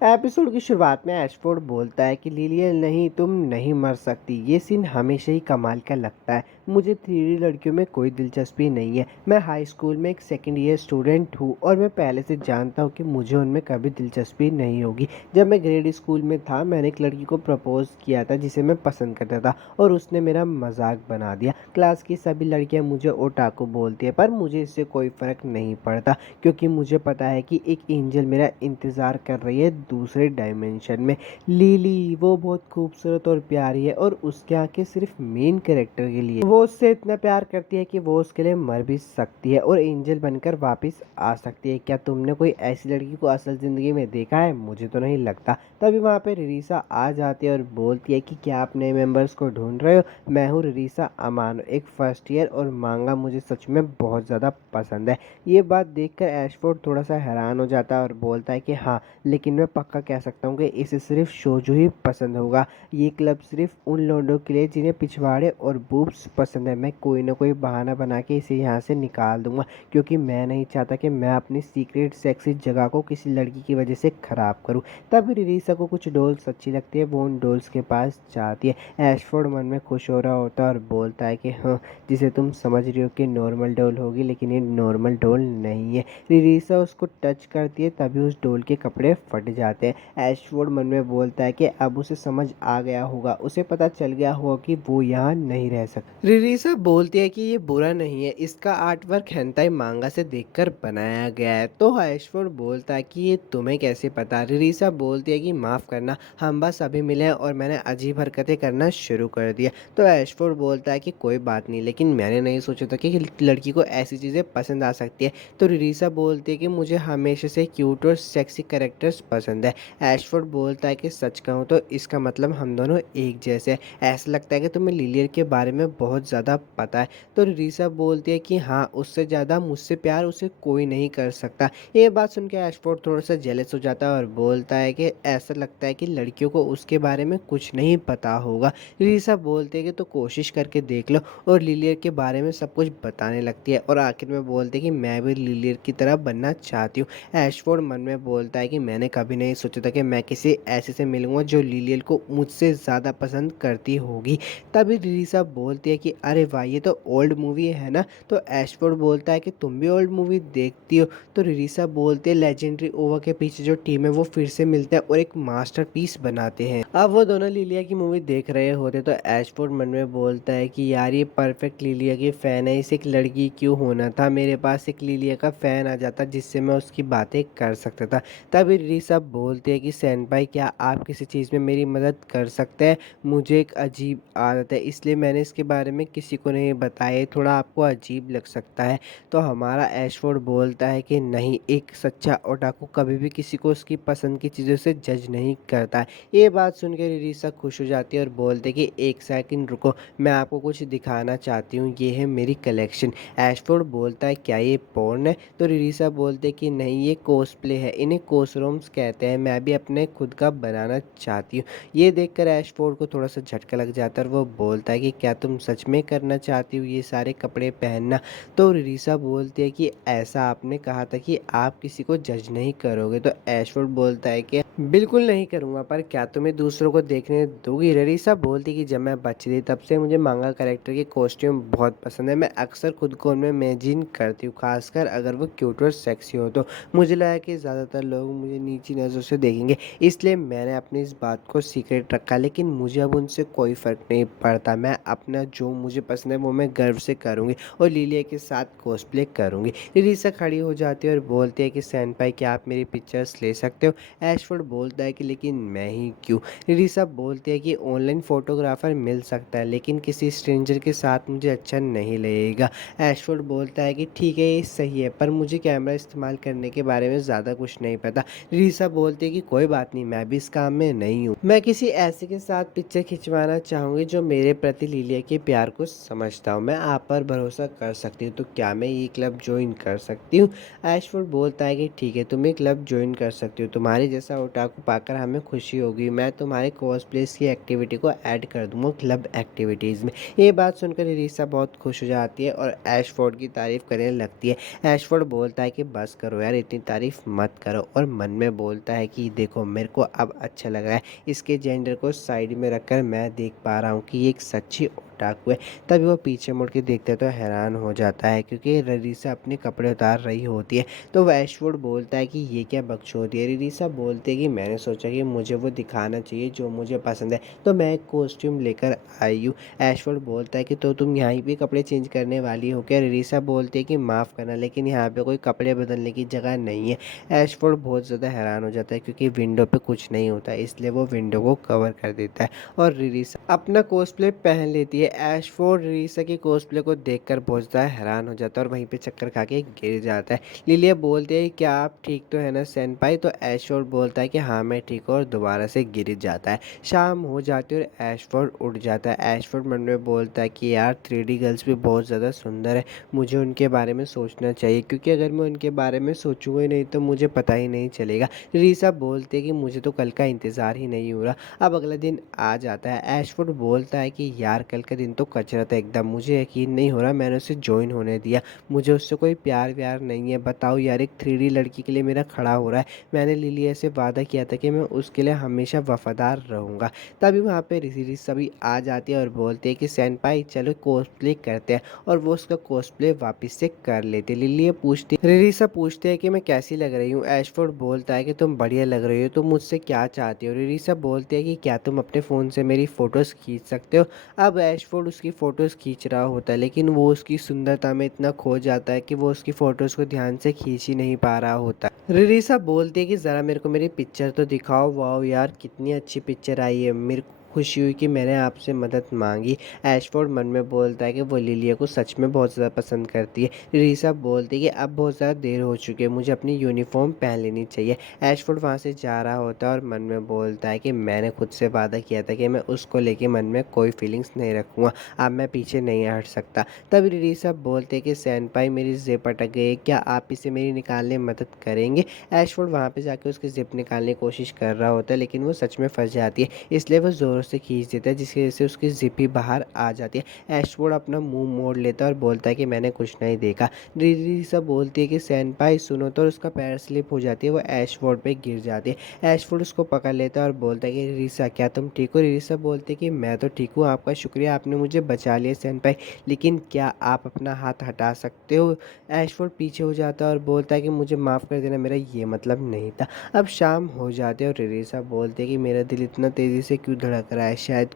Episode की शुरुआत में एशफोर्ड बोलता है कि लिलियन नहीं, तुम नहीं मर सकती। ये सीन हमेशा ही कमाल का लगता है। मुझे 3D लड़कियों में कोई दिलचस्पी नहीं है। मैं हाई स्कूल में एक सेकेंड ईयर स्टूडेंट हूँ और मैं पहले से जानता हूँ कि मुझे उनमें कभी दिलचस्पी नहीं होगी। जब मैं ग्रेड स्कूल में था मैंने एक लड़की को प्रपोज किया था जिसे मैं पसंद करता था और उसने मेरा मजाक बना दिया। क्लास की सभी लड़कियाँ मुझे ओटाकू बोलती है पर मुझे इससे कोई फ़र्क नहीं पड़ता क्योंकि मुझे पता है कि एक एंजल मेरा इंतज़ार कर रही है दूसरे डायमेंशन में। लिली वो बहुत खूबसूरत और प्यारी है और उसकी आंखें सिर्फ मेन कैरेक्टर के लिए। वो उससे इतना प्यार करती है कि वो उसके लिए मर भी सकती है और एंजल बनकर वापस आ सकती है। क्या तुमने कोई ऐसी लड़की को असल ज़िंदगी में देखा है? मुझे तो नहीं लगता। तभी वहाँ पे रिरीसा आ जाती है और बोलती है कि क्या आप नए मेंबर्स को ढूंढ रहे हो? मैं हूँ रिरीसा अमानो, एक फर्स्ट ईयर और मांगा मुझे सच में बहुत ज़्यादा पसंद है। ये बात देखकर एशफोर्ड थोड़ा सा हैरान हो जाता है और बोलता है कि हाँ, लेकिन मैं पक्का कह सकता हूँ कि इसे सिर्फ शोजो ही पसंद होगा। ये क्लब सिर्फ उन लोगों के लिए जिन्हें पिछवाड़े और बूब्स पसंद है। मैं कोई ना कोई बहाना बना के इसे यहाँ से निकाल दूंगा क्योंकि मैं नहीं चाहता कि मैं अपनी सीक्रेट सेक्सी जगह को किसी लड़की की वजह से ख़राब करूँ। तब रिरीसा को कुछ डॉल्स अच्छी लगती है, वो उन डॉल्स के पास जाती है। एशफोर्ड मन में खुश हो रहा होता है और बोलता है कि हाँ, जिसे तुम समझ रही हो कि नॉर्मल डॉल होगी लेकिन ये नॉर्मल डॉल नहीं है। रिरीसा उसको टच करती है तभी उस डॉल के कपड़े फट जाते हैं। एशवुड मन में बोलता है कि अब उसे समझ आ गया होगा, उसे पता चल गया होगा कि वो यहाँ नहीं रह सकती। रिरीसा बोलती है कि ये बुरा नहीं है, इसका आर्ट वर्क हेंताई मांगा से देखकर बनाया गया है। तो एशवुड बोलता है कि ये तुम्हें कैसे पता? रिरीसा बोलती है कि माफ़ करना, हम बस अभी मिले हैं और मैंने अजीब हरकतें करना शुरू कर दिया। तो ऐशफोर्ड बोलता है कि कोई बात नहीं, लेकिन मैंने नहीं सोचा था कि लड़की को ऐसी चीज़ें पसंद आ सकती है। तो रिरीसा बोलती है कि मुझे हमेशा से क्यूट और सेक्सी कैरेक्टर्स पसंद है। ऐशफोर्ड बोलता है कि सच कहूँ तो इसका मतलब हम दोनों एक जैसे हैं। ऐसा लगता है कि तुम्हें लिलियर के बारे में बहुत ज़्यादा पता है। तो रिरीसा बोलती है कि हाँ, उससे ज़्यादा मुझसे प्यार उसे कोई नहीं कर सकता। ये बात सुन के ऐशफोर्ड थोड़ा सा जेलस हो जाता है और बोलता है कि ऐसा लगता है कि लड़कियों को उसके बारे में कुछ नहीं पता होगा। लिसा बोलते हैं कि तो कोशिश करके देख लो और लिलियर के बारे में सब कुछ बताने लगती है और आखिर में बोलते हैं कि मैं भी लिलियर की तरह बनना चाहती हूँ। ऐशफोर्ड मन में बोलता है कि मैंने कभी नहीं सोचा था कि मैं किसी ऐसे से मिलूंगा जो लिलियर को मुझसे ज़्यादा पसंद करती होगी। तभी लिसा बोलती है कि अरे वाह, ये तो ओल्ड मूवी है ना? तो ऐशफोर्ड बोलता है कि तुम भी ओल्ड मूवी देखती हो? तो रिरीसा बोलते हैं लेजेंडरी ओवा के पीछे जो टीम है वो फिर से मिलते हैं और एक मास्टरपीस बनाते हैं। अब वो दोनों लिलिया की मूवी देख रहे होते तो ऐशफोर्ड मन में बोलता है कि यार ये परफेक्ट लिलिया की फ़ैन है, इसे एक लड़की क्यों होना था? मेरे पास एक लिलिया का फ़ैन आ जाता जिससे मैं उसकी बातें कर सकता था। तभी रिरीसा बोलती है कि सेनपाई, क्या आप किसी चीज़ में मेरी मदद कर सकते हैं? मुझे एक अजीब आदत है इसलिए मैंने इसके बारे में किसी को नहीं बताया, ये थोड़ा आपको अजीब लग सकता है। तो हमारा ऐशफोर्ड बोलता है कि नहीं, एक सच्चा ओटाकू कभी भी किसी को उसकी पसंद की चीज़ों से जज नहीं करता है। ये बात सुन के रिरीसा खुश हो जाती है और बोलते कि एक सेकंड रुको, मैं आपको कुछ दिखाना चाहती हूँ, ये है मेरी कलेक्शन। ऐशफोर्ड बोलता है क्या ये पोर्न है? तो रिरीसा बोलते कि नहीं, ये कॉस्प्ले है, इन्हें कॉस्ट्यूम्स कहते हैं, मैं भी अपने खुद का बनाना चाहती हूँ। ये देखकर ऐशफोर्ड को थोड़ा सा झटका लग जाता है और वो बोलता है कि क्या तुम सच में करना चाहती हो ये सारे कपड़े पहनना? तो रिरीसा बोलती है कि ऐसा आपने कहा था कि आप किसी को जज नहीं करोगे। तो ऐशफोर्ड बोलता है कि बिल्कुल नहीं करूँगा, पर क्या तुम्हें दूसरों को देखने दोगी? रिरीसा बोलती कि जब मैं बच्ची थी तब से मुझे मांगा कैरेक्टर के कॉस्ट्यूम बहुत पसंद है। मैं अक्सर खुद को उनमें इमेजिन करती हूँ, खासकर अगर वो क्यूट और सेक्सी हो। तो मुझे लगा कि ज़्यादातर लोग मुझे नीची नज़रों से देखेंगे, इसलिए मैंने अपनी इस बात को सीक्रेट रखा। लेकिन मुझे अब उनसे कोई फ़र्क नहीं पड़ता। मैं अपना जो मुझे पसंद है वो मैं गर्व से करूँगी और लिलिया के साथ कॉस्प्ले करूँगी। रिरीसा खड़ी हो जाती है और बोलती है कि सेनपाई, क्या आप मेरी पिक्चर्स ले सकते हो? ऐशफोर्ड बोलता है कि लेकिन मैं ही क्यों? रिरीसा बोलती है कि ऑनलाइन फ़ोटोग्राफ़र मिल सकता है लेकिन किसी स्ट्रेंजर के साथ मुझे अच्छा नहीं लगेगा। ऐशफोर्ड बोलता है कि ठीक है, ये सही है, पर मुझे कैमरा इस्तेमाल करने के बारे में ज़्यादा कुछ नहीं पता। रिरीसा बोलती है कि कोई बात नहीं, मैं भी इस काम में नहीं हूँ। मैं किसी ऐसे के साथ पिक्चर खिंचवाना चाहूँगी जो मेरे प्रति लिलिया के प्यार को समझता हूँ। मैं आप पर भरोसा कर सकती हूँ, तो क्या मैं ये क्लब ज्वाइन कर सकती हूँ? ऐशफोर्ड बोलता है कि ठीक है, तुम ये क्लब ज्वाइन कर सकती हो, तुम्हारे जैसा ओटाकू पाकर हमें खुशी होगी। मैं तुम्हारे कॉस्प्लेस की एक्टिविटी को ऐड कर दूंगा क्लब एक्टिविटीज़ में। ये बात सुनकर रिरीसा बहुत खुश हो जाती है और ऐशफोर्ड की तारीफ करने लगती है। ऐशफोर्ड बोलता है कि बस करो यार, इतनी तारीफ मत करो और मन में बोलता बोलता है कि देखो मेरे को अब अच्छा लग रहा है, इसके जेंडर को साइड में रखकर मैं देख पा रहा हूँ कि ये एक सच्ची ओटाकू है। तभी वो पीछे मुड़ के देखता है तो हैरान हो जाता है क्योंकि ररीसा अपने कपड़े उतार रही होती है। तो वैशवुड बोलता है कि ये क्या बकचोदी है। ररीसा बोलते है कि मैंने सोचा कि मुझे वो दिखाना चाहिए जो मुझे पसंद है, तो मैं एक कॉस्ट्यूम लेकर आई हूँ। ऐशवर्ड बोलता है कि तो तुम यहाँ पे कपड़े चेंज करने वाली हो क्या। ररीसा बोलती है कि माफ़ करना लेकिन यहाँ पे कोई कपड़े बदलने की जगह नहीं है। ऐशवर्ड बहुत ज़्यादा हैरान हो जाता है क्योंकि विंडो पे कुछ नहीं होता, इसलिए वो विंडो को कवर कर देता है और रिरीसा अपना कॉस्प्ले पहन लेती है। ऐशफोर्ड रिरीसा की कॉस्प्ले को देखकर बहुत ज़्यादा हैरान हो जाता है और वहीं पे चक्कर खा के गिर जाता है। लिलिया बोलती है क्या आप ठीक तो है ना सेनपाई। तो ऐशफोर्ड बोलता है कि हाँ मैं ठीक हूँ और दोबारा से गिर जाता है। शाम हो जाती है और ऐशफोर्ड उठ जाता है। ऐशफोर्ड मन में बोलता है कि यार 3D गर्ल्स भी बहुत ज़्यादा सुंदर है, मुझे उनके बारे में सोचना चाहिए क्योंकि अगर मैं उनके बारे में सोचूंगा ही नहीं तो मुझे पता ही नहीं चलेगा। रीसा बोलते कि मुझे तो कल का इंतज़ार ही नहीं हो रहा। अब अगला दिन आ जाता है। ऐशफोर्ड बोलता है कि यार कल का दिन तो कचरा था एकदम, मुझे यकीन नहीं हो रहा मैंने उसे ज्वाइन होने दिया, मुझे उससे कोई प्यार व्यार नहीं है। बताओ यार एक 3D लड़की के लिए मेरा खड़ा हो रहा है, मैंने लिलिया से वादा किया था कि मैं उसके लिए हमेशा वफादार रहूँगा। तभी वहाँ पे रीसा भी आ जाती है और बोलती है कि सेनपाई चलो कॉस्प्ले करते हैं, और वो उसका कॉस्प्ले वापस से कर लेते। लिलिया पूछती रिरीसा पूछते है कि मैं कैसी लग रही हूँ। ऐशफोर्ड बोलता है कि तुम बढ़िया लग रही हो, तुम मुझसे क्या चाहती हो। रिरीसा बोलती है कि क्या तुम अपने फ़ोन से मेरी फ़ोटोज़ खींच सकते हो। अब ऐशफोर्ड उसकी फ़ोटोज़ खींच रहा होता है लेकिन वो उसकी सुंदरता में इतना खो जाता है कि वो उसकी फ़ोटोज़ को ध्यान से खींच ही नहीं पा रहा होता। रिरीसा बोलती है कि ज़रा मेरे को मेरी पिक्चर तो दिखाओ। वाओ यार कितनी अच्छी पिक्चर आई है, मेरे को खुशी हुई कि मैंने आपसे मदद मांगी। ऐशफोर्ड मन में बोलता है कि वो लिलिया को सच में बहुत ज़्यादा पसंद करती है। रिरीसा बोलती है कि अब बहुत ज़्यादा देर हो चुकी है, मुझे अपनी यूनिफॉर्म पहन लेनी चाहिए। ऐशफोर्ड वहाँ से जा रहा होता है और मन में बोलता है कि मैंने खुद से वादा किया था कि मैं उसको लेके मन में कोई फीलिंग्स नहीं रखूँगा, अब मैं पीछे नहीं हट सकता। तब रिरीसा बोलते कि सैनपाई मेरी ज़िप अटक गई है, क्या आप इसे मेरी निकालने में मदद करेंगे। ऐशफोर्ड वहाँ पे जाके उसकी ज़िप निकालने की कोशिश कर रहा होता है लेकिन वो सच में फंस जाती है, इसलिए वो ज़ोर से खींच देता है जिसकी वजह से उसकी ज़िप ही बाहर आ जाती है। ऐशफोर्ड अपना मुंह मोड़ लेता है और बोलता है कि मैंने कुछ नहीं देखा। रिरीसा बोलती है कि सैनपाई सुनो, तो उसका पैर स्लिप हो जाती है, वो ऐशफोर्ड पे गिर जाती है। ऐशफोर्ड उसको पकड़ लेता है और बोलता है कि रिरीसा क्या तुम ठीक हो। रिरीसा बोलती है कि मैं तो ठीक हूँ, आपका शुक्रिया आपने मुझे बचा लिया सैनपाई, लेकिन क्या आप अपना हाथ हटा सकते हो। ऐशफोर्ड पीछे हो जाता है और बोलता है कि मुझे माफ़ कर देना, मेरा ये मतलब नहीं था। अब शाम हो जाती है और रिरीसा बोलती है कि मेरा दिल इतना तेज़ी से क्यों धड़क रहा है, शायद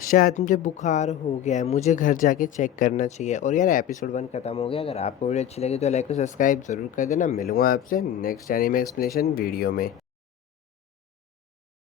शायद मुझे बुखार हो गया है, मुझे घर जाके चेक करना चाहिए। और यार एपिसोड 1 खत्म हो गया। अगर आपको वीडियो अच्छी लगी तो लाइक और सब्सक्राइब ज़रूर कर देना। मिलूंगा आपसे नेक्स्ट एनीमे एक्सप्लेनेशन वीडियो में।